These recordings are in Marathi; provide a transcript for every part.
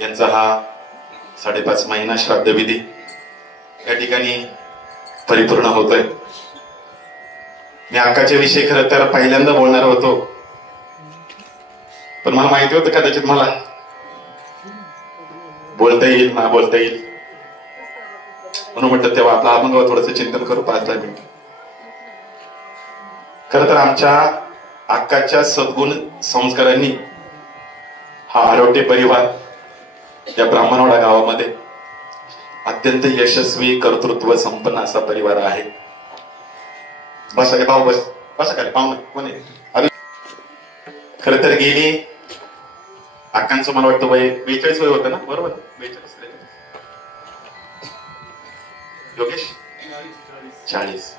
यांचा हा 5.5 महिना श्राद्धविधी या ठिकाणी परिपूर्ण होतोय. मी अक्काच्या विषयी खरं तर पहिल्यांदा बोलणार होतो, पण मला माहिती होतं कदाचित मला बोलता येईल ना बोलता येईल, म्हणून म्हटलं तेव्हा आपला आपण थोडंसं चिंतन करू 5-10 मिनिट. खरं तर आमच्या अक्काच्या सद्गुण संस्कारांनी हा आरोटे परिवार या ब्राह्मणवाडा गावामध्ये अत्यंत यशस्वी कर्तृत्व संपन्न असा परिवार आहे. बसा रे भाऊ, बसा काय पाहुणा कोण आहे. खर तर गेली अक्कांचं मला वाटतं वय 42 वय होतं ना, बरोबर 42 योगेश 40.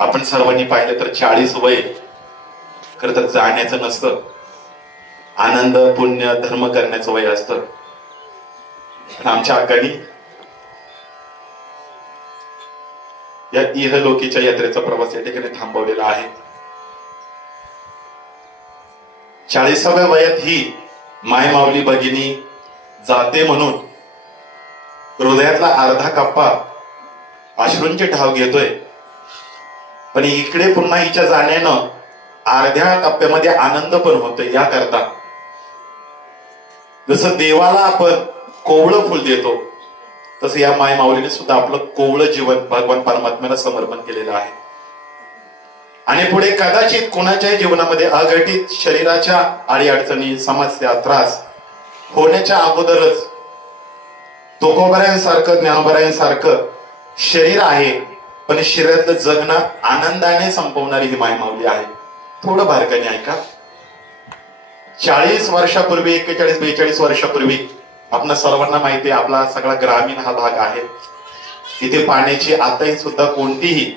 आपण सर्वांनी पाहिलं तर 40 वय खर तर जाण्याचं नसतं, आनंद पुण्य धर्म करण्याचं वय असतं. आमच्या अक्कांनी या इहलोकीच्या यात्रेचा प्रवास या ठिकाणी थांबवलेला आहे. 40व्या वयात ही माय माऊली भगिनी जाते म्हणून हृदयातला अर्धा कप्पा अश्रूंचे ठाव घेतोय, पण इकडे पुन्हा हिच्या जाण्यानं अर्ध्या कप्प्यामध्ये आनंद पण होतोय. याकरता जसं देवाला आपण कोवळं फुल देतो, तसं या माय माऊलीने सुद्धा आपलं कोवळं जीवन भगवान परमात्म्याला समर्पण केलेलं आहे. आणि पुढे कदाचित कोणाच्याही जीवनामध्ये अघटित शरीराच्या अडीअडचणी समस्या त्रास होण्याच्या अगोदरच तुकोबारायांसारखं ज्ञानोबारायांसारखं शरीर आहे, पण शरीरातलं जगणं आनंदाने संपवणारी ही माय माऊली आहे. थोडं बारकाने ऐका. 40 वर्षापूर्वी 41-42 वर्षापूर्वी आपल्या सर्वांना माहिती आहे, आपला सगळा ग्रामीण हा भाग आहे. इथे पाण्याची आताही सुद्धा कोणतीही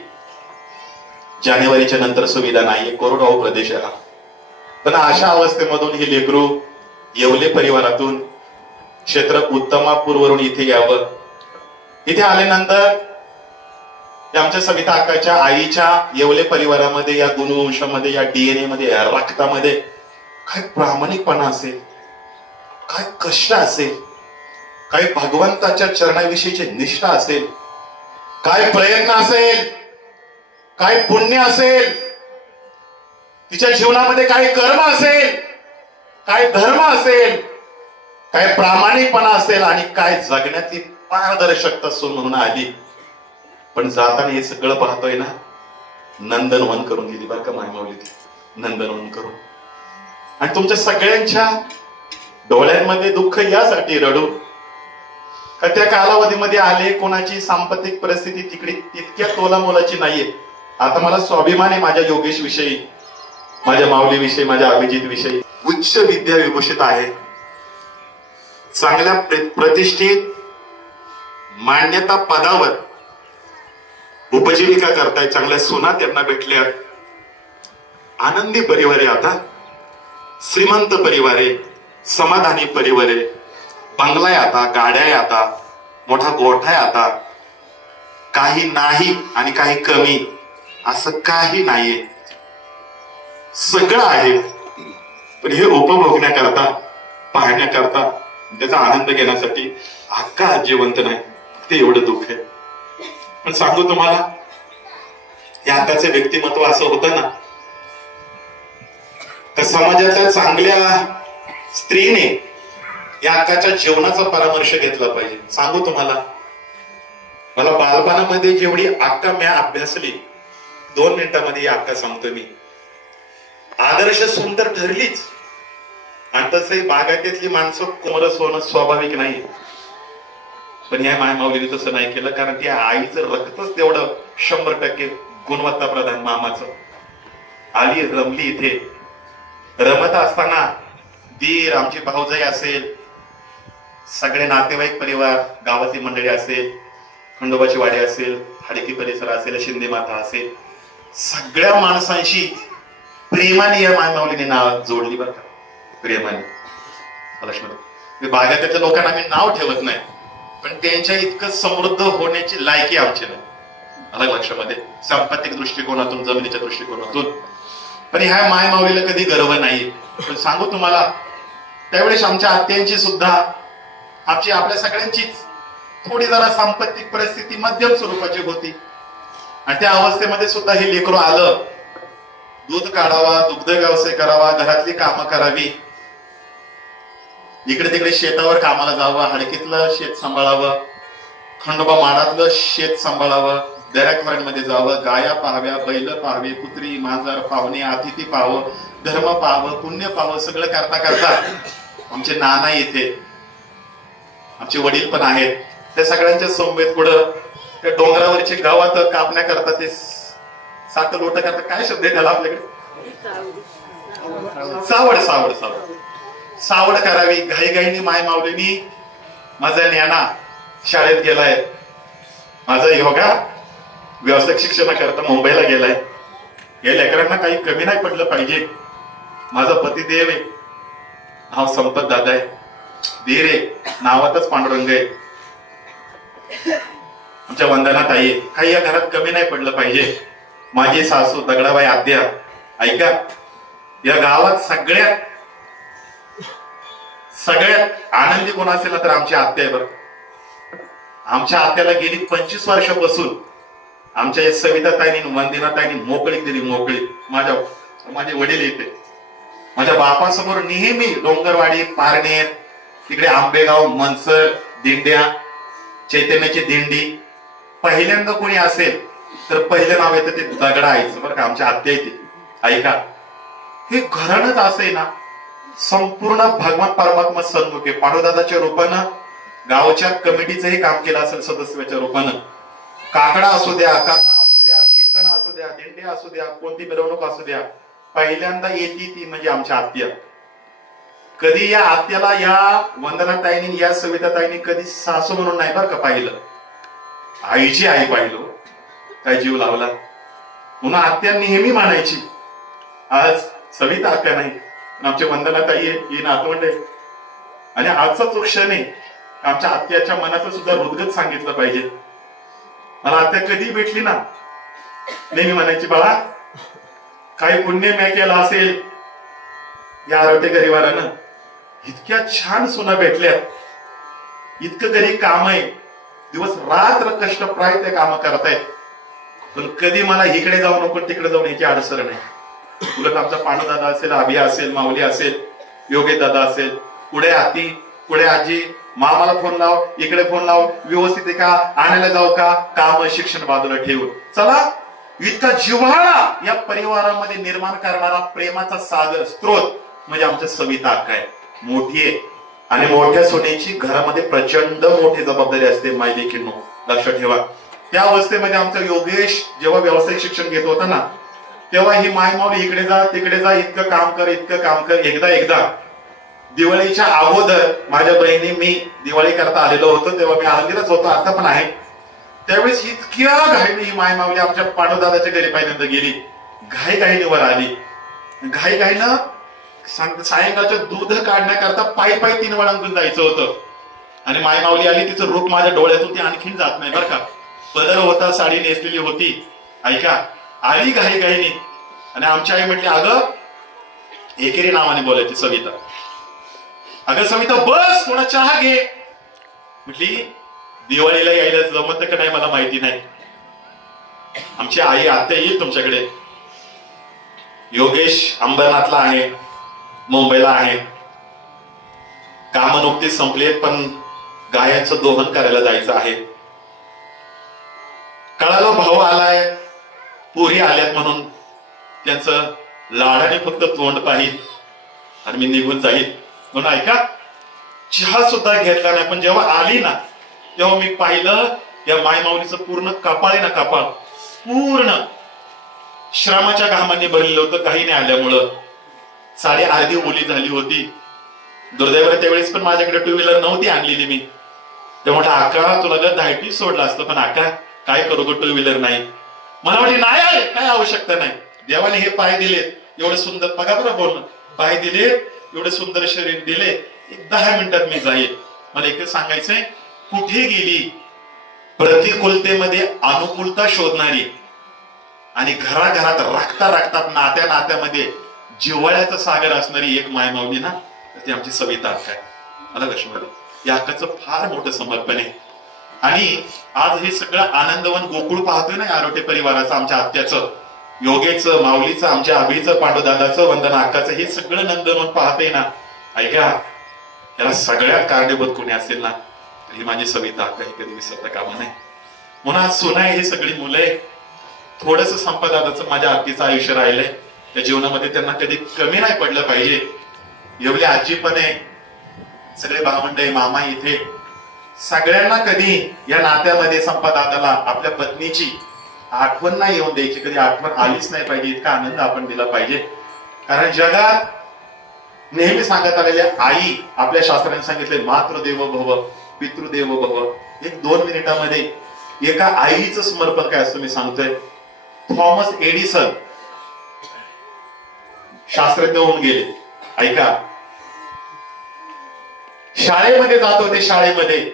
जानेवारीच्या नंतर सुविधा नाहीये, कोरडवाहू प्रदेश आहे. पण अशा अवस्थेमधून ही लेकरू येवले परिवारातून क्षेत्र उत्तमापूरवरून इथे यावं. इथे आल्यानंतर आमच्या सविता अक्काच्या आईच्या येवले परिवारामध्ये या गुणवंशामध्ये या डीएनए मध्ये या रक्तामध्ये काय प्रामाणिकपणा असेल, काय कष्ट असेल, काय भगवंताच्या चरणाविषयीची निष्ठा असेल, काय प्रयत्न असेल, काय पुण्य असेल, तिच्या जीवनामध्ये काय कर्म असेल, काय धर्म असेल, काय प्रामाणिकपणा असेल आणि काय जगण्याची पारदर्शकता सून म्हणून आली. पण जाताना हे सगळं पाहतोय ना, नंदनवन करून दिली बरं का माय माऊली, नंदनवन करून. आणि तुमच्या सगळ्यांच्या डोळ्यांमध्ये दुःख यासाठी रडू का त्या कालावधीमध्ये आले कोणाची सांपत्तिक परिस्थिती तिकडे तितक्या तोलामोलाची नाहीये. आता मला स्वाभिमान आहे माझ्या योगेश विषयी, माझ्या माऊली विषयी, माझ्या अभिजित विषयी. उच्च विद्या विभूषित आहे, चांगल्या प्रतिष्ठित मान्यता पदावर उपजीविका करताय, चांगल्या सुना त्यांना भेटल्या, आनंदी परिवार आहे, आता श्रीमंत परिवार आहे, समाधानी परिवार आहे, बंगला आहे, आता गाड्या आहे, आता मोठा गोठा आहे, आता काही नाही आणि काही कमी असं काही नाहीये, सगळं आहे. पण हे उपभोगण्याकरता पाहण्याकरता त्याचा आनंद घेण्यासाठी अक्का जिवंत नाही, ते एवढं दुःख आहे. पण सांगू तुम्हाला, या अक्काचं व्यक्तिमत्व असं होतं ना, तर समाजाच्या चांगल्या स्त्रीने या अक्काच्या जीवनाचा परामर्श घेतला पाहिजे. सांगू तुम्हाला, मला बालपणामध्ये जेवढी अक्का मी अभ्यासली, 2 मिनिटांमध्ये या अक्का सांगतो मी, आदर्श सुंदर ठरलीच. आणि तसंही बागायतीतली माणसं कोमरस होणं स्वाभाविक नाही, पण या माय माऊलीने तसं नाही केलं, कारण त्या आईचं रक्तच तेवढं 100% गुणवत्ता प्रधान मामाचं. आली रमली इथे, रमत असताना दीर आमची भाऊजाई असेल, सगळे नातेवाईक परिवार, गावाची मंडळी असेल, खंडोबाची वाडी असेल, हाडकी परिसर असेल, शिंदे माता असेल, सगळ्या माणसांशी प्रेमाने या माय माऊलीने नाव जोडली बरं का, प्रेमाने. लक्ष्मण बागायतीच्या लोकांना मी नाव ठेवत नाही, पण त्यांच्या इतकं समृद्ध होण्याची लायकी आमची नाही. अलग लक्षामध्ये सांपत्तिक दृष्टिकोनातून, जमिनीच्या दृष्टिकोनातून. पण ह्या माय माऊलीला कधी गर्व नाही. पण सांगू तुम्हाला, त्यावेळेस आमच्या आत्यांची सुद्धा आपल्या सगळ्यांचीच थोडी जरा सांपत्तिक परिस्थिती मध्यम स्वरूपाची होती. आणि त्या अवस्थेमध्ये सुद्धा हे लेकरू आलं. दूध काढावा, दुग्ध व्यवसाय करावा, घरातली कामं करावी, इकडे तिकडे शेतावर कामाला जावं, हडकीतलं शेत सांभाळावं, खंडोबा माडातलं शेत सांभाळावं, दऱ्याखोऱ्यांमध्ये जावं, गाया पाहाव्या, बैल पाहावे, कुत्री मांजर पाहुणे अतिथी पाहावं, धर्म पाहावं, पुण्य पाहावं, सगळं करता करता आमचे नाना येथे, आमचे वडील पण आहेत, त्या सगळ्यांच्या समवेत पुढं त्या डोंगरावरचे गावात कापण्या करतात, ते साठ लोट करतात, काय शब्द आहे त्याला आपल्याकडे, सावड सावड सावड सावड करावी. घाईघाईने माय माऊलीनी माझा ज्ञाना शाळेत गेलाय, माझा योगा व्यावसायिक शिक्षण करता मुंबईला गेलाय. या लेकरांना काही कमी नाही पडलं पाहिजे. माझा पतिदेव आहे, नाव संपत दादा आहे, धीर आहे, नावातच पांडुरंग आहे. आमच्या वंदना ताई, काही या घरात कमी नाही पडलं पाहिजे. माझी सासू दगडाबाई आद्या, ऐका, या गावात सगळ्यात आनंदी कोण असेल ना तर आमची आत्या आहे. बरं, आमच्या आत्याला गेली 25 वर्षापासून आमच्या सविताताईंनी वंदनाताईंनी मोकळी दिली, मोकळी. माझे वडील येते माझ्या बापासमोर नेहमी डोंगरवाडी, पारनेर, तिकडे आंबेगाव, मनसर, दिंड्या, चैतन्याची दिंडी, पहिल्यांदा कोणी असेल तर पहिलं नाव येतं ते दगडा आईचं. बरं का, आमच्या आत्या येते. ऐका, हे घराणंच असं आहे ना, संपूर्ण भगवान परमात्मा सन्मुख आहे. पांडुदादाच्या रूपानं गावच्या कमिटीचंही काम केलं असेल, सदस्याच्या रूपानं. काकडा असू द्या, कथा असू द्या, कीर्तन असू द्या, दिंड्या असू द्या, कोणती मिरवणूक असू द्या, पहिल्यांदा येते ती म्हणजे आमच्या आत्या. कधी या आत्याला या वंदनाताईंनी, या सविताताईंनी कधी सासू म्हणून नाही बरं का पाहिलं, आईची आई पाहिलो, काय जीव लावला म्हणून आत्या नेहमी म्हणायची. आज सविता आत्या नाही, आमच्या वंदनाताई ही नातवंड आहे. आणि आजचा तो क्षण आहे, आमच्या आत्याच्या मनाचं सुद्धा हृदगत सांगितलं पाहिजे. मला आत्या कधी भेटली ना, नेहमी म्हणायची, बाळा काही पुण्य मी केला असेल या आरोग्य गरिबारानं, इतक्या छान सुना भेटल्या, इतकं घरी काम आहे, दिवस रात्र कष्टप्राय ते काम करतायत, पण कधी मला इकडे जाऊ नको तिकडे जाऊन याची अडचण नाही. उलट आमचा पांडुदादा असेल, अभिया असेल, माऊली असेल, योगेश दादा असेल, पुढे आती, पुढे आजी, मामाला फोन लाव, इकडे फोन लाव, व्यवस्थित आहे का, आणायला जाऊ का, काम शिक्षण बाजूला ठेवून चला. इतका जिव्हाळा या परिवारामध्ये निर्माण करणारा प्रेमाचा सागर स्त्रोत म्हणजे आमच्या सविता अक्का आहे. मोठी आहे आणि मोठ्या सोन्याची घरामध्ये प्रचंड मोठी जबाबदारी असते. मायलेकींनो लक्षात ठेवा. त्या अवस्थेमध्ये आमचा योगेश जेव्हा व्यावसायिक शिक्षण घेत होता ना, तेव्हा ही माय माऊली इकडे जा तिकडे जा, इतकं काम कर इतकं काम कर. एकदा दिवाळीच्या अगोदर माझ्या बहिणी मी दिवाळी करता आलेलो होतो, तेव्हा मी आनंदीलाच होतो, आता पण आहे. त्यावेळेस इतक्या घाईने ही माय माऊली आमच्या पांडुदादाच्या घरी पहिल्यांदा गेली, घाईघाईने वर आली. घाईघाईनं सायंकाळचं दूध काढण्याकरता पायी 3 वळांतून जायचं होतं. आणि माय माऊली आली, तिचं रूप माझ्या डोळ्यातून ती आणखीन जात नाही बरं का. पदर होता, साडी नेसलेली होती. ऐका, आली घाईघाईने आणि आमची आई म्हटली, अगं, एकेरी नावाने बोलायची सविता, अगं सविता बस, थोडा चहा घे. म्हटली, दिवाळीला यायला जमत का नाही मला माहिती नाही, आमची आई आत्या येईल तुमच्याकडे. योगेश अंबरनाथला आहे, मुंबईला आहे, काम नुकतीच संपलेत, पण गायांचं दोहन करायला जायचं आहे. कळालं भाऊ आलाय, पोरी आल्यात म्हणून त्यांचं लाडाने फक्त तोंड पाहिल आणि मी निघून जाईल म्हणून. ऐका, चहा सुद्धा घेतला नाही, पण जेव्हा आली ना तेव्हा मी पाहिलं या माय माऊलीचं पूर्ण कपाळ आहे ना, कपाळ पूर्ण श्रमाच्या घामाने भरलेलं होतं. काही नाही आल्यामुळं साडी अर्धी ओली झाली होती. दुर्दैवाने त्यावेळेस पण माझ्याकडे 2 व्हीलर नव्हती आणलेली मी. ते म्हटलं, आका तुला जर धायटी सोडलं असतं, पण आका काय करू गं, 2 व्हीलर नाही. मला म्हटली, नाही आले, काय आवश्यकता नाही, देवाने हे पाय दिलेत, एवढं सुंदर, बघा बरं बोलणं, पाय दिले, एवढे सुंदर शरीर दिले, एक 10 मिनिटात मी जाईल. मला एकच सांगायचंय, कुठे गेली प्रतिकूलतेमध्ये अनुकूलता शोधणारी आणि घराघरात रक्तात नात्यामध्ये जिव्हाळ्याचा सागर असणारी एक माय माऊली ना, तर ती आमची सविता अक्का आहे. मला लक्ष्मीमध्ये या अक्काचं फार मोठं समर्पण आहे. आणि आज हे सगळं आनंदवन गोकुळ पाहतोय ना आरोटे परिवाराचं, आमच्या आत्याचं, योगेचं, माऊलीचं, आमच्या अभिचं, पांडुदादाचं, वंदना अक्काचं, हे सगळं नंदनवन पाहतंय ना. ऐका, याला सगळ्यात कारणीभूत कोणी असेल ना तर ही माझी सविता अक्का, ही कधी विसरता कामा नाही. म्हणून आज सोना हे सगळी मुलं आहे. थोडस संपदादाचं माझ्या आत्तीचं आयुष्य राहिलंय, त्या जीवनामध्ये त्यांना कधी कमी नाही पडलं पाहिजे. एवढी आजी पण आहे, सगळे भावंड आहे, मामा इथे, सगळ्यांना कधी या नात्यामध्ये संपदादाला आपल्या पत्नीची आठवण नाही येऊन द्यायची, कधी आठवण आलीच नाही पाहिजे. इतका आनंद आपण दिला पाहिजे. कारण जगात नेहमी सांगत आलेल्या आई, आपल्या शास्त्राने सांगितले मातृदेवो भव, पितृदेवो भव. एक 2 मिनिटामध्ये एका आईचं समर्पण काय असतं मी सांगतोय. थॉमस एडिसन शास्त्रज्ञ होऊन गेले. ऐका, शाळेमध्ये जात होते, शाळेमध्ये,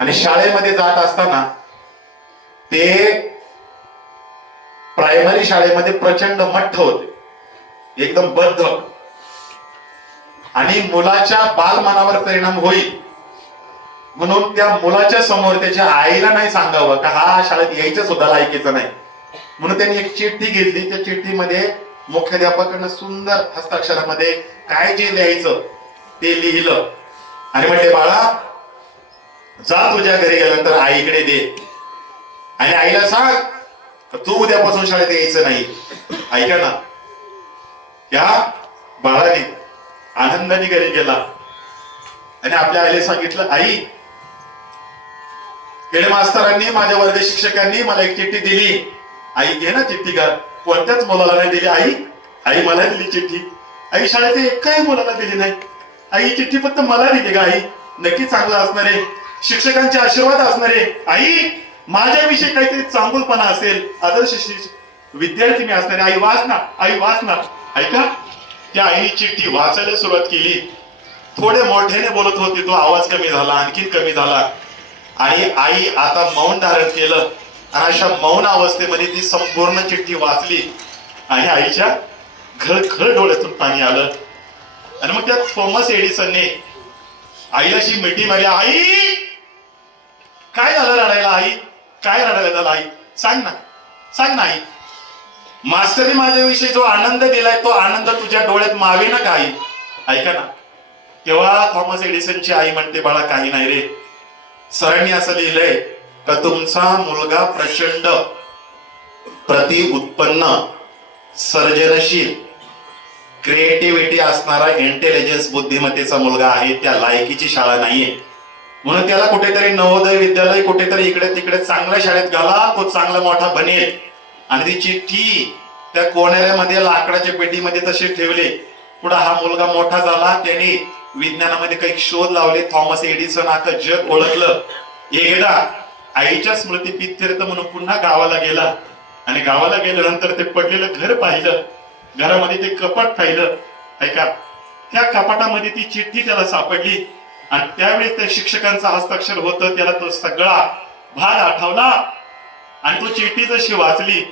आणि शाळेमध्ये जात असताना ते प्रायमरी शाळेमध्ये प्रचंड मठ्ठ होते, एकदम बद्ध, आणि मुलाच्या बालमनावर परिणाम होईल म्हणून त्या मुलाच्या समोर त्याच्या आईला नाही सांगावं का हा शाळेत यायचं सुद्धा लायकीचं नाही. म्हणून त्यांनी एक चिठ्ठी घेतली. त्या चिठ्ठीमध्ये मुख्याध्यापकांना सुंदर हस्ताक्षरामध्ये काय जे लिहायचं ते लिहिलं आणि म्हटले, बाळा जा तुझ्या घरी गेल्यानंतर आईकडे दे आणि आईला सांग तू उद्यापासून शाळेत यायचं नाही. ऐका ना, या बाळाने आनंदाने घरी गेला आणि आपल्या आईला सांगितलं, आई हेडमास्तरांनी, माझ्या वर्ग शिक्षकांनी मला एक चिठ्ठी दिली. आई घे ना चिठ्ठी का, कोणत्याच मुलाला नाही दिली. आई मला दिली चिठ्ठी. आई शाळेच्या एकाही मुलाला दिली नाही. आई चिठ्ठी फक्त मला दिली का? आई नक्की चांगलं असणार आहे, शिक्षकांचे आशीर्वाद असणार आहे. आई माझ्याविषयी काहीतरी चांगुलपणा असेल, आदर्श विद्यार्थी मी असणार आहे. आई वाच ना, आई वाच ना. ऐका, त्या आईने चिठ्ठी वाचायला सुरुवात केली. थोडे मोठ्याने बोलत होती, तो आवाज कमी झाला, आणखी कमी झाला, आणि आई आता मौन धारण केलं. आणि अशा मौन अवस्थेमध्ये ती संपूर्ण चिठ्ठी वाचली आणि आईच्या घळघळ डोळ्यातून पाणी आलं. आणि मग त्या थॉमस एडिसनने आईला अशी मिठी मारली, आई काय झालं रडायला? आई काय रडायला झालं? आई सांग ना, सांग ना. आई मास्तरने माझ्याविषयी जो आनंद दिलाय तो आनंद तुझ्या डोळ्यात मावे ना का आई? ऐका ना, तेव्हा थॉमस एडिसनची आई म्हणते, बाळा काही नाही रे, सरांनी असं लिहिलंय का तुमचा मुलगा प्रचंड प्रति उत्पन्न, सर्जनशील, क्रिएटिव्हिटी असणारा, इंटेलिजन्स, बुद्धिमत्तेचा मुलगा आहे. त्या लायकीची शाळा नाहीये, म्हणून त्याला कुठेतरी नवोदय विद्यालय, कुठेतरी इकडे तिकडे चांगल्या शाळेत घाला, तो चांगला मोठा बनेल. आणि ती चिठ्ठी त्या कोणाऱ्यामध्ये लाकडाच्या पेटीमध्ये तशी ठेवली. पुढे हा मुलगा मोठा झाला, त्याने विज्ञानामध्ये काही शोध लावले. थॉमस एडिसन आता जग ओळखलं. एकदा आईच्या स्मृती प्रीत्यर्थ म्हणून पुन्हा गावाला गेला आणि गावाला गेल्यानंतर ते पडलेलं घर पाहिलं, घरामध्ये ते कपाट पाहिलं. ऐका, त्या कपाटामध्ये ती चिठ्ठी त्याला सापडली आणि त्यावेळेस त्या शिक्षकांचा हस्ताक्षर होतं. त्याला तो सगळा भाग आठवला आणि तो चिठ्ठी जशी वाचली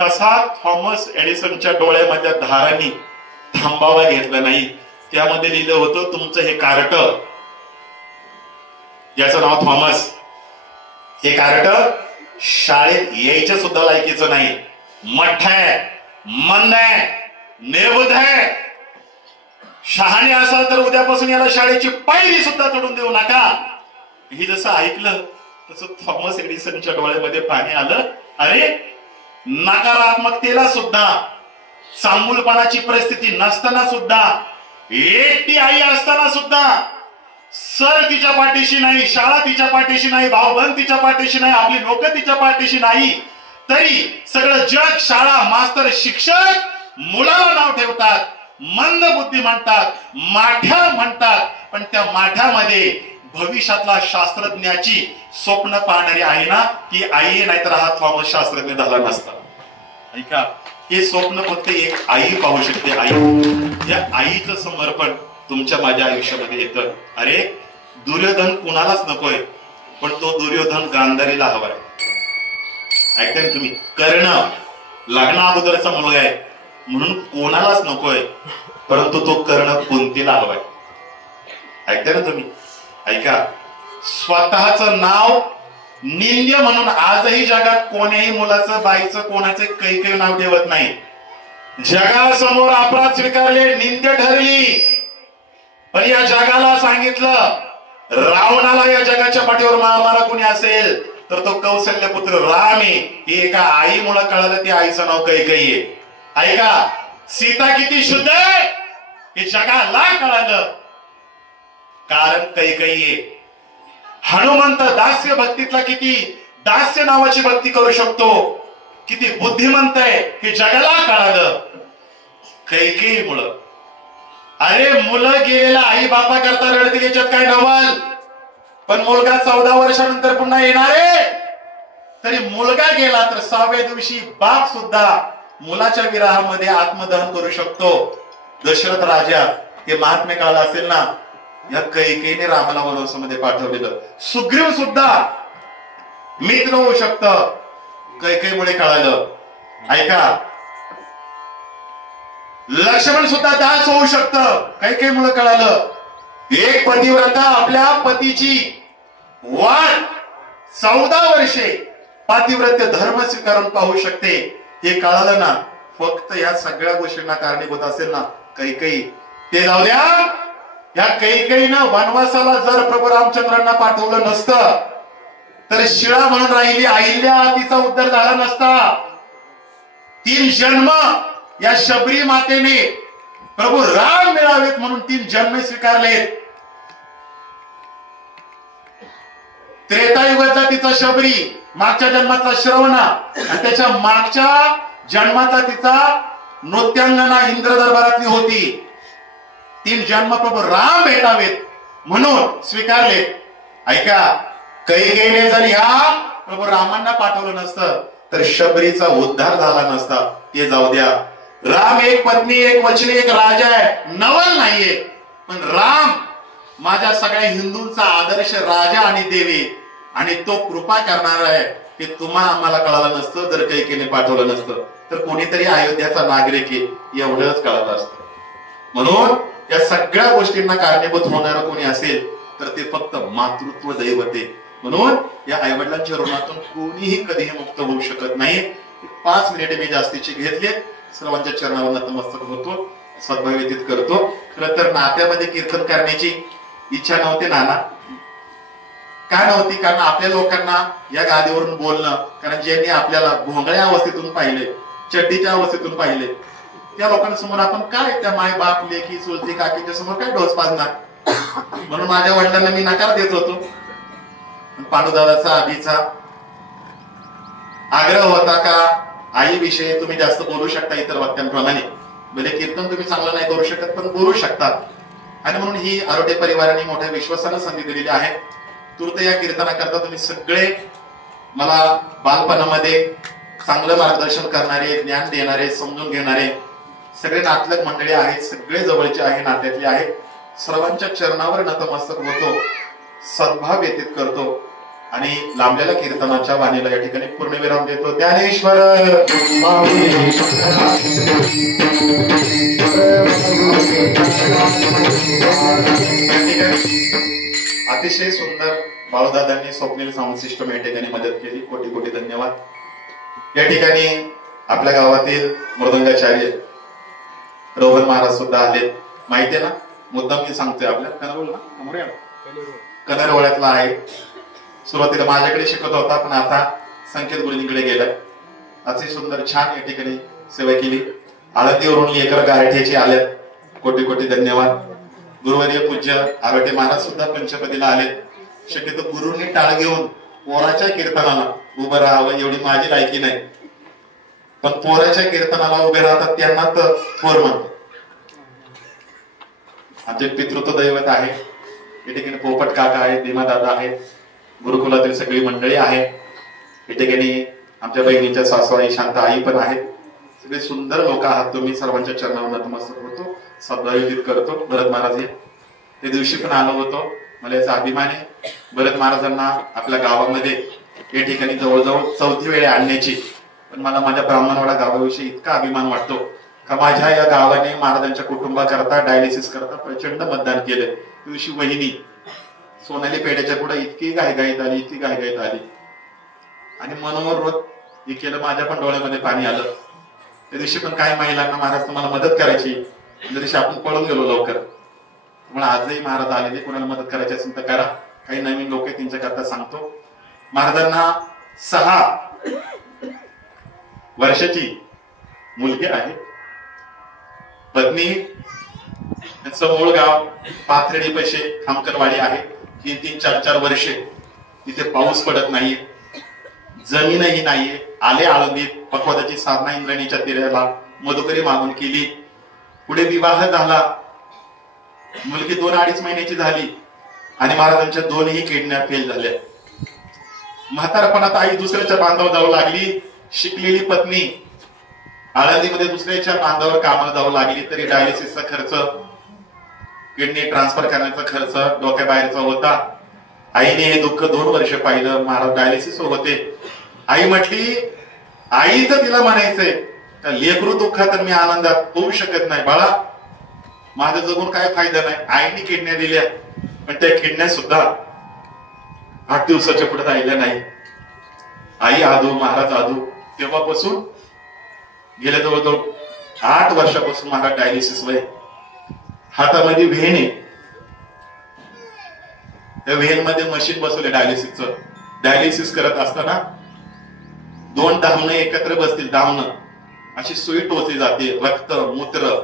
तसा थॉमस एडिसनच्या डोळ्यामधल्या धारांनी थांबावा घेतला नाही. त्यामध्ये लिहिलं होतं, तुमचं हे कार्ट, याचं नाव थॉमस, हे कार्ट शाळेत यायचं सुद्धा लायकीचं नाही, मठ्ठ आहे, मंद आहे, निर्बुद्ध आहे. शहाणे असाल तर उद्यापासून याला शाळेची पायरी सुद्धा चढून देऊ नका. हे जसं ऐकलं तसं थॉमस एडिसनच्या डोळ्यामध्ये पाणी आलं. अरे, नकारात्मकतेला सुद्धा, चांगुलपणाची परिस्थिती नसताना सुद्धा, एकटी आई असताना सुद्धा, सर तिच्या पाठीशी नाही, शाळा तिच्या पाठीशी नाही, भाऊबंद तिच्या पाठीशी नाही, आपली लोक तिच्या पाठीशी नाही, तरी सगळं जग, शाळा, मास्तर, शिक्षक मुलाला नाव ठेवतात, मंद बुद्धी म्हणतात, माठ्या म्हणतात. पण त्या माठ्यामध्ये भविष्यातला शास्त्रज्ञाची स्वप्न पाहणारी आहे ना, ती आई, नाहीतर हा थॉमस शास्त्रज्ञ झाला नसता. ऐका, हे स्वप्न फक्त एक आई पाहू शकते. आई, या आईचं समर्पण तुमच्या माझ्या आयुष्यामध्ये येतं. अरे, दुर्योधन कुणालाच नकोय, पण तो दुर्योधन गांधारीला हवाय. ऐकताय ना तुम्ही? कर्ण लग्ना अगोदरचा मुलगा आहे म्हणून कोणालाच नकोय, परंतु तो कर्ण कुंतीला हवाय. ऐकते ना तुम्ही? ऐका, स्वतःचं नाव निंद्य म्हणून आजही जगात कोण्याही मुलाचं, बाईचं, कोणाचे काही नाव ठेवत नाही. जगासमोर अपराध स्वीकारले, निंद्य ठरली, पण या जगाला सांगितलं, रावणाला या जगाच्या पाठीवर मारणारा कोणी असेल तर तो कौशल्य पुत्र राम आहे. हे एका आई मुळे कळालं, त्या आईचं नाव कैकेयी आहे. ऐका, सीता किती शुद्ध आहे हे जगाला कळालं, कारण कैकेयी आहे. हनुमंत दास्य भक्तीतला किती दास्य नावाची भक्ती करू शकतो, किती बुद्धिमंत आहे हे जगाला कळालं कैकेयी मुळे. अरे मुलं गेलेला आई बापा करता रडतील, याच्यात काय नवल? पण मुलगा 14 वर्षानंतर पुन्हा येणार आहे. तरी मुलगा गेला तर 6व्या दिवशी बाप सुद्धा मुलाच्या विरहामध्ये आत्मदहन करू शकतो. दशरथ राजा हे महात्म्य कळाला असेल ना, या कैकेयीने रामाला वनवासामध्ये पाठवलेलं. सुग्रीव सुद्धा मित्र होऊ शकतं, कैकेयीमुळे कळालं. ऐका, लक्ष्मण सुद्धा दास होऊ शकतं, कैकेयीमुळे कळालं. एक पतिव्रता आपल्या पतीची वाट 14 वर्षे पातिव्रत्य धर्म स्वीकारून पाहू शकते, हे कळालं ना. फक्त या सगळ्या गोष्टींना कारणीभूत असेल ना कैकेयी. ते जाऊ द्या, या कैकेयीनं वनवासाला जर प्रभू रामचंद्रांना पाठवलं नसतं तर शिळा म्हणून राहिली अहिल्या, तिचा उद्धार झाला नसता. 3 जन्म या शबरी मातेने प्रभू राम मिळावेत म्हणून 3 जन्म स्वीकारलेत. त्रेतायुगातला तिचा शबरी, मागच्या जन्मातला श्रवणा, आणि त्याच्या मागच्या जन्मातला तिचा नृत्यांगना इंद्र दरबारातली होती. 3 जन्म प्रभू राम भेटावेत म्हणून स्वीकारले. ऐका, कैकेयीने जर ह्या प्रभू रामांना पाठवलं नसतं तर शबरीचा उद्धार झाला नसता. ते जाऊ द्या, राम एक पत्नी, एक वचनी, एक राजा आहे, नवल नाहीये. पण राम माझ्या सगळ्या हिंदूंचा आदर्श राजा आणि देवी, आणि तो कृपा करणार आहे. हे तुम्हाला आम्हाला कळालं नसतं जर कैकेयीने पाठवलं नसतं, तर कोणीतरी अयोध्याचा नागरिक आहे एवढंच कळालं असतं. म्हणून या सगळ्या गोष्टींना कारणीभूत होणारं कोणी असेल तर ते फक्त मातृत्व दैवते. म्हणून या आईवडिलांच्या ऋणातून कोणीही कधीही मुक्त होऊ शकत नाही. 5 मिनिटे मी जास्तीची घेतले, सर्वांच्या चरणावर नतमस्तक होतो, सद्भाव व्यतीत करतो. खरं तर नात्यामध्ये कीर्तन करण्याची इच्छा नव्हती नाना. का नव्हती? कारण आपल्या लोकांना या गादीवरून बोलणं, कारण ज्यांनी आपल्याला भोंगळ्या अवस्थेतून पाहिले, चड्डीच्या अवस्थेतून पाहिले, त्या लोकांसमोर आपण काय त्या माय बाप लेकी चुलती काकीच्या समोर काय डोस पाजणार. म्हणून माझ्या वडिलांना मी नकार देत होतो. पांडुदादाचा आधीचा आग्रह होता का आई विषयी तुम्ही जास्त बोलू शकता इतर वाक्यांप्रमाणे, भले कीर्तन तुम्ही चांगलं नाही करू शकत पण बोलू शकतात. आणि म्हणून ही आरोटे परिवाराने मोठ्या विश्वासानं संधी दिलेली आहे. तूर्त या कीर्तनाकरता तुम्ही सगळे मला बालपणामध्ये चांगलं मार्गदर्शन करणारे, ज्ञान देणारे, समजून घेणारे सगळे नातलग मंडळी आहेत, सगळे जवळचे आहे, नात्यातले आहेत. सर्वांच्या चरणावर नतमस्तक होतो, सद्भाव व्यतीत करतो आणि लांबलेल्या कीर्तनाच्या वाणीला या ठिकाणी पूर्णविराम देतो. ज्ञानेश्वर अतिशय सुंदर बाळूदादांनी स्वप्नील साऊंड सिस्टम या ठिकाणी मदत केली. कोटी कोटी धन्यवाद. या ठिकाणी आपल्या गावातील मृदंगाचार्य रोहन महाराज सुद्धा आले. माहितीये ना, मुद्दाम मी सांगतोय, आपल्या कनरवळ्यातला आहे. सुरुवातीला माझ्याकडे शिकत होता, पण आता संकेत गुरुजींकडे गेलाय. अति सुंदर छान या ठिकाणी सेवा केली. आळंदीवरून लेकर गारठ्याचे आले, कोटी कोटी धन्यवाद. गुरुवर्य पूज्य आरोटे महाराज सुद्धा पंचपदीला आले. शक्यतो गुरुंनी टाळ घेऊन पोराच्या कीर्तनाला उभं राहावं एवढी माझी लायकी नाही, पण पोराच्या कीर्तनाला उभे राहतात त्यांना तर थोर म्हणतो. आमचे पितृत्व दैवत आहे. या ठिकाणी पोपट काका आहेत, भीमादादा आहेत, गुरुकुलातील सगळी मंडळी आहे. या ठिकाणी आमच्या बहिणीच्या सासवाई शांता आई पण आहेत. सगळे सुंदर लोक आहात तुम्ही. सर्वांच्या चरणावर नतमस्तक होतो, सद्भावित करतो. भरत महाराज हे त्या दिवशी पण आलो होतो, मला याचा अभिमान आहे. भरत महाराजांना आपल्या गावामध्ये या ठिकाणी जवळजवळ 4थी वेळ आणण्याची. पण मला माझ्या ब्राह्मणवाडा गावाविषयी इतका अभिमान वाटतो का माझ्या या गावाने महाराजांच्या कुटुंबाकरता, डायलिसिस करता प्रचंड मतदान केलं. दिवशी वहिनी सोनाली पेढ्याच्या पुढे इतकी घाईघाईत आली, इतकी घाईघाईत आली आणि मनोहर हे केलं, माझ्या पण डोळ्यामध्ये पाणी आलं. त्या दिवशी पण काही महिलांना महाराज तुम्हाला मदत करायची, त्या दिवशी आपण पळून गेलो लवकर. म्हणून आजही महाराज आलेले, कोणाला मदत करायची असेल तर करा. काही नवीन लोक आहेत त्यांच्याकरता सांगतो. महाराजांना 6 वर्षाची मुलगी आहे. पत्नी, त्यांचं मूळ गाव पाथर्डी पैसे खामकरवाडी आहे. 3-3, 4-4 वर्षे तिथे पाऊस पडत नाहीये, जमीनही नाहीये. आले आळंदीत, पकवादाची साधना इंद्राणीच्या तीराला मधुकरी मागून केली. पुढे विवाह झाला, मुलगी 2-2.5 महिन्याची झाली आणि महाराजांच्या 2ही किडनॅप फेल झाल्या. म्हातारपणात आई दुसऱ्याच्या बांधावर जाऊ लागली. शिकलेली पत्नी आळंदीमध्ये दुसऱ्याच्या बांधावर कामाला जाऊ लागली तरी डायलिसिसचा खर्च, किडनी ट्रान्सफर करण्याचा खर्च डोक्याबाहेरचा होता. आईने हे दुःख 2 वर्ष पाहिलं. महाराज डायलिसिस होते. आई म्हटली, आई तर तिला म्हणायचंय का लेकरू दुःखात तर मी आनंदात होऊ शकत नाही. बाळा, माझं जगून काय फायदा नाही. आईने किडन्या दिल्या, पण त्या किडन्या सुद्धा 8 दिवसाच्या पुढे राहिल्या नाही. आई आदू, महाराज आदू. तेव्हापासून गेल्या जवळजवळ 8 वर्षापासून महाराज डायलिसिस वय. हातामध्ये व्हेन आहे, त्या व्हेन मध्ये मशीन बसवले डायलिसिसचं. डायलिसिस करत असताना 2 धावणं एकत्र बसतील, धावणं अशी सुई टोचली जाते. रक्त मूत्र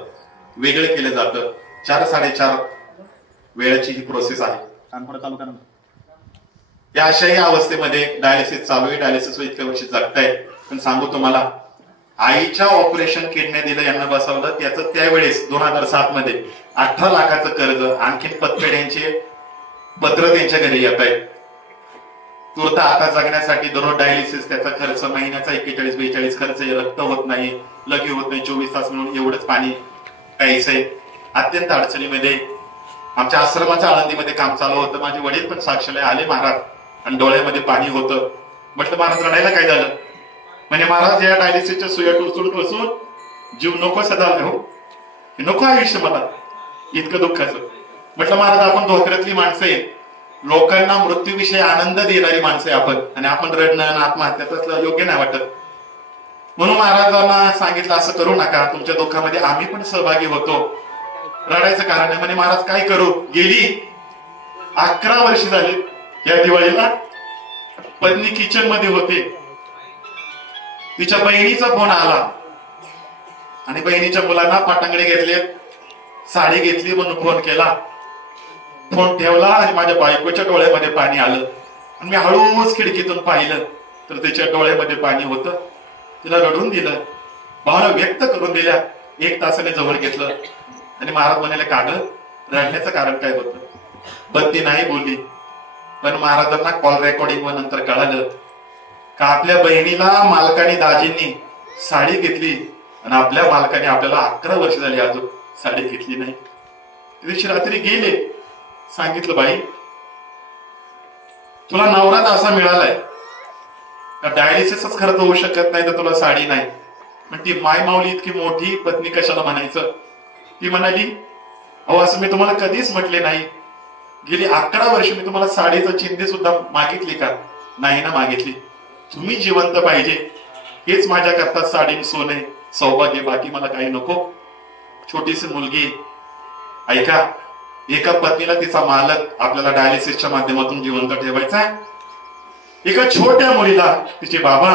वेगळे केलं जातं. 4-4.5 वेळाची ही प्रोसेस आहे. चालू करा. या अशाही अवस्थेमध्ये डायलिसिस चालू आहे. डायलिसिस इतक्या वर्षी जगताय. पण सांगू तुम्हाला, आईच्या ऑपरेशन किडन्या दिलं, यांना बसवलं. त्याचं त्यावेळेस 2007 मध्ये 18 लाखाचं कर्ज, आणखीन पतपेढ्यांचे पत्र त्यांच्या घरी येत आहे. तूर्त आता जगण्यासाठी दररोज डायलिसिस, त्याचा खर्च महिन्याचा 41-42 खर्च. रक्त होत नाही, लघवी होत नाही, 24 तास मिळून एवढंच पाणी प्यायचंय. अत्यंत अडचणीमध्ये आमच्या आश्रमाच्या आळंदीमध्ये काम चालू होतं. माझे वडील पण साक्षीला आले महाराज आणि डोळ्यामध्ये पाणी होतं. म्हटलं महाराज रडायला काय झालं? म्हणजे महाराज या डायलिसिसच्या सुया टोचून जीव नको सदा हो, नको आयुष्य मला इतकं दुःखाचं. म्हटलं महाराज आपण धोत्र्यातली माणसं आहे, लोकांना मृत्यूविषयी आनंद देणारी माणसं आहे आपण, आणि आपण रडणं आणि आत्महत्या तसलं योग्य नाही वाटत. म्हणून महाराजांना सांगितलं असं करू नका, तुमच्या दुःखामध्ये आम्ही पण सहभागी होतो. रडायचं कारण आहे. म्हणे महाराज काय करू? गेली 11 वर्ष झाली. या दिवाळीला पत्नी किचन मध्ये होते, तिच्या बहिणीचा फोन आला आणि बहिणीच्या मुलांना पाटांगडे घेतले, साडी घेतली म्हणून फोन केला. फोन ठेवला आणि माझ्या बायकोच्या डोळ्यामध्ये पाणी आलं आणि मी हळूच खिडकीतून पाहिलं तर तिच्या डोळ्यामध्ये पाणी होतं. तिला रडून दिलं, भावना व्यक्त करून दिल्या. 1 तासाने जवळ घेतलं आणि महाराज म्हणाले, का ग रडण्याचं कारण काय होतं? पत्नी नाही बोलली, पण महाराजांना कॉल रेकॉर्डिंग व नंतर कळालं का आपल्या बहिणीला मालकाने, दाजींनी साडी घेतली आणि आपल्या मालकाने आपल्याला 11 वर्ष झाली अजून साडी घेतली नाही. दिवशी रात्री गेले, सांगितलं बाई तुला नवराच असा मिळालाय, डायलिसिसच खरं होऊ शकत नाही तर तुला साडी नाही. पण ती माय माऊली इतकी मोठी पत्नी कशाला म्हणायचं? ती म्हणाली, अहो असं मी तुम्हाला कधीच म्हटले नाही. गेली 11 वर्ष मी तुम्हाला साडीचं चिंधी सुद्धा मागितली का? नाही ना मागितली. तुम्ही जिवंत पाहिजे हेच माझ्या करता साडी सोने सौभाग्य, बाकी मला काही नको. छोटीशी मुलगी, ऐका, एका पत्नीला तिचा मालक आपल्याला डायलिसिसच्या माध्यमातून जिवंत ठेवायचा आहे. एका छोट्या मुलीला तिचे बाबा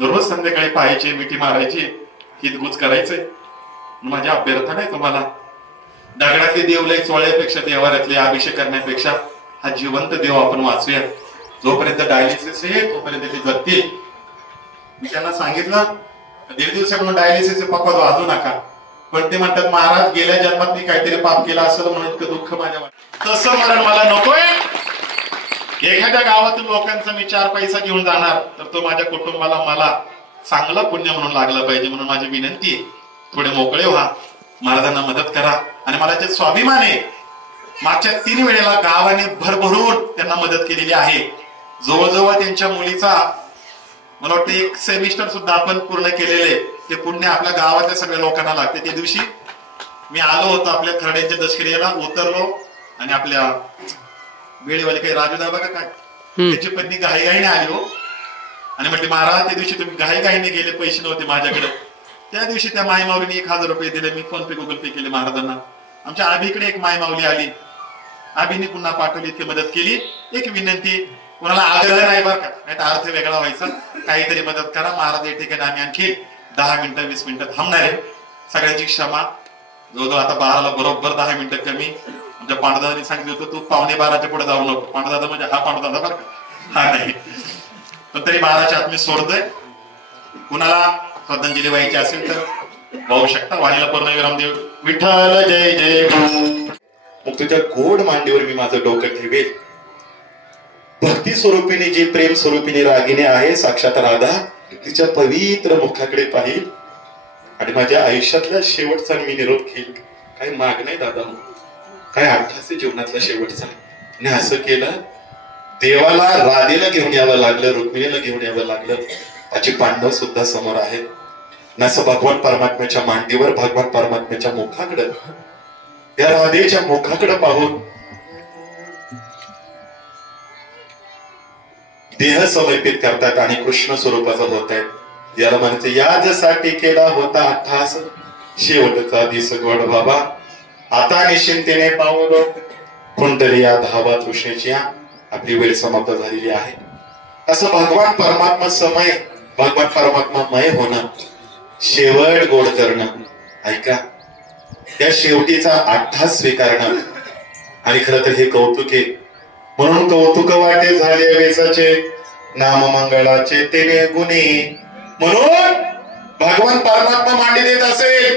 दररोज संध्याकाळी पाहायचे, मिठी मारायची, हितगुज करायचे. माझ्या अभ्यर्थना आहे तुम्हाला, दगडातले देवलय चोळ्यापेक्षा, देवाऱ्यातले अभिषेक करण्यापेक्षा हा जिवंत देव आपण वाचूया. जोपर्यंत डायलिसिस आहे तोपर्यंत ते जगतील. मी त्यांना सांगितलं 1.5 दिवसाकडून डायलिसिस पकवाद वाजू नका, पण ते म्हणतात महाराज गेल्या जन्मात मी काहीतरी पाप केला असेल म्हणून इतकं दुःख माझ्या वाटत. तसं मरण मला नकोय. एखाद्या गावातून लोकांचा मी 4 पैसा घेऊन जाणार तर तो माझ्या कुटुंबाला मला चांगला पुण्य म्हणून लागला पाहिजे. म्हणून माझी विनंती आहे, थोडे मोकळे व्हा, महाराजांना मदत करा. आणि मला त्यात स्वाभिमान आहे, मागच्या 3 वेळेला गावाने भरभरून त्यांना मदत केलेली आहे. जवळजवळ त्यांच्या मुलीचा मला वाटतं 1 सेमिस्टर सुद्धा आपण पूर्ण केलेले. ते पुण्य आपल्या गावातल्या सगळ्या लोकांना लागते. त्या दिवशी मी आलो होतो आपल्या खरड्यांच्या दशक्रियेला, उतरलो, आणि आपल्या वेळेवाले काही राजूदा बघा काय त्याची पत्नी घाईघाईने आली हो आणि म्हटली महाराज त्या दिवशी तुम्ही घाईघाईने गेले, पैसे नव्हते माझ्याकडे. त्या दिवशी त्या मायमाऊलीने 1000 रुपये दिले, मी फोन पे गुगल पे केले महाराजांना. आमच्या आबीकडे एक मायमाऊली आली, आबीने पुन्हा पाठवली, इतकी मदत केली. एक विनंती, कोणाला आग्रह नाही बरं का, नाही तर अर्थ वेगळा व्हायचा. काहीतरी मदत करा महाराज, या ठिकाणी आम्ही आणखी 10 मिनिटं 20 मिनिटं थांबणार आहे. सगळ्यांची क्षमा. जवळजवळ आता 12ला बरोबर 10 मिनिटं कमी. आमच्या पांडुदादांनी सांगितलं होतं तू 11:15च्या पुढे जाऊ नको. पांडुदादा म्हणजे हा पांडुदादा बरं का, हा नाही. पण तरी 12च्या आत मी सोडतोय. कुणाला श्रद्धांजली व्हायची असेल तर वाहू शकता. वाणीला पूर्णविराम देव. विठ्ठल जय जय. मग तुझ्या गोड मांडीवर मी माझं डोकं ठेवेल. भक्ती स्वरूपीने जी प्रेम स्वरूपीने रागिणी आहे साक्षात राधा, तिच्या पवित्र मुखाकडे पाहिल आणि माझ्या आयुष्यातल्या शेवटचा मी निरोप घेईल. काही माग नाही दादा, काय अभ्यास जीवनातला शेवटचा. आणि असं केलं, देवाला राधेला घेऊन यावं लागलं, रुक्मिणीला घेऊन यावं लागलं. त्याची पांडव सुद्धा समोर आहेत. नसं भगवान परमात्म्याच्या मांडीवर, भगवान परमात्म्याच्या मुखाकडं, त्या राधेच्या मुखाकडे पाहून देह समर्पित करतात आणि कृष्ण स्वरूपाचं होत आहेत. याला म्हणायचं याजसाठी केला होता अट्टहास, शेवटचा दिस गोड बाबा. आता निश्चिंतेने पाहून कुंडली या धावा तृष्णेची आपली वेळ समाप्त झालेली आहे. असं भगवान परमात्मा समय, भगवान परमात्मामय होणं, शेवट गोड करणं. ऐका, त्या शेवटीचा अट्टहास स्वीकारणं. आणि खरं तर हे कौतुक आहे. म्हणून कौतुक वाटे झाले वेसाचे, नाम मंगळाचे तेने गुणी. म्हणून भगवान परमात्मा मांडी देत असेल,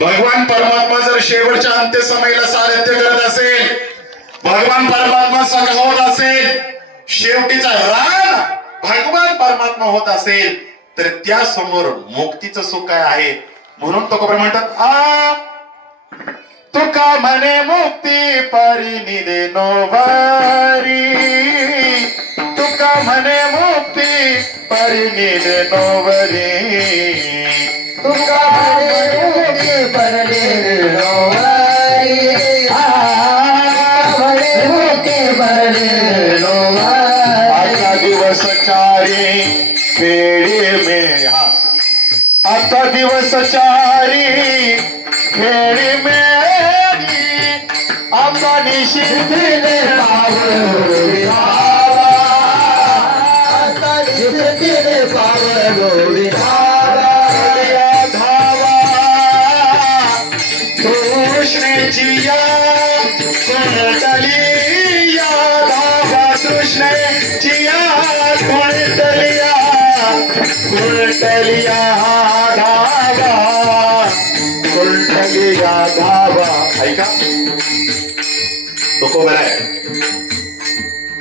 भगवान परमात्मा जर शेवटच्या अंत्य समयला सारथ्य करत असेल, भगवान परमात्मा सगळं होत असेल, शेवटीचा रान भगवान परमात्मा होत असेल, तर त्या समोर मुक्तीचं सुख काय आहे. म्हणून तो म्हणतात आ तुका म्हणे मुक्ती परिनिदे नोवारी, तुका म्हणे मुक्ती परिनिदे नोवरी, तुका म्हणे मुक्ती परिनिदे नोवरी, म्हणे मुक्ती परिनिदे नोवरी. आता दिवस चारी खेळी में, हा आता दिवस चारी खेळी में आता निशितीने पावलो विधावा, आता निशितीने पावलो विधावा. धावा कृष्णेची या कुंडली, या धावा कृष्णेची या कुंडलिया, कुंडलिया धावा, कुंडलिया धावा. ऐका, तो बरं आहे.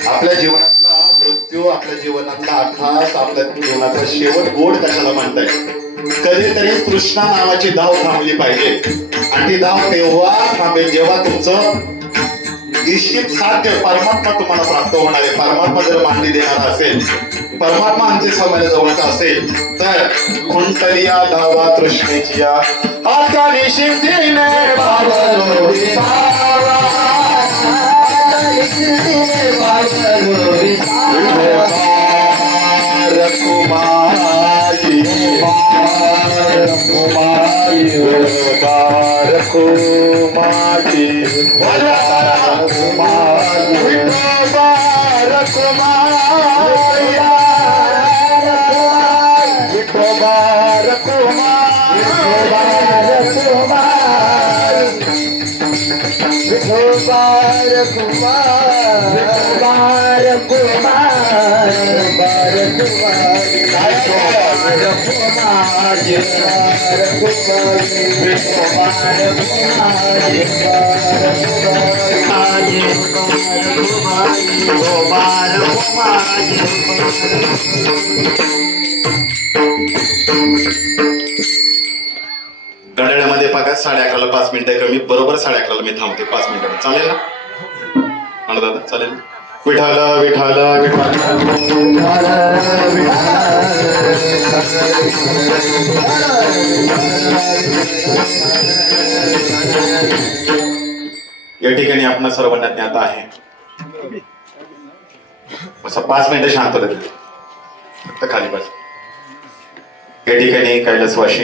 आपल्या जीवनातला मृत्यू, आपल्या जीवनातला अट्टहास, आपल्या जीवनाचा शेवट गोड कशाला म्हणताय. कधीतरी तृष्णा नावाची धाव थांबली पाहिजे. आणि ती धाव तेव्हा थांबेल जेव्हा तुमचं इच्छित साध्य परमात्मा तुम्हाला प्राप्त होणार आहे. परमात्मा जर मांडी देणार असेल, परमात्मा आमचे समय जवळचा असेल, तर कुंटलिया धावा तृष्णेची या आता निशितीने पावलो विधावा, कुमारी कुमारी घड्याळामध्ये बघा 11:30 5 मिनिटं कमी. बरोबर 11:30 मी थांबते 5 मिनिटं. चालेल ना म्हणा दादा? चालेल. विठाल विठाल या ठिकाणी आपण सर्वांना ज्ञात आहे. बस 5 मिनिटं शांत होते फक्त खाली बस. या ठिकाणी कैलासवासी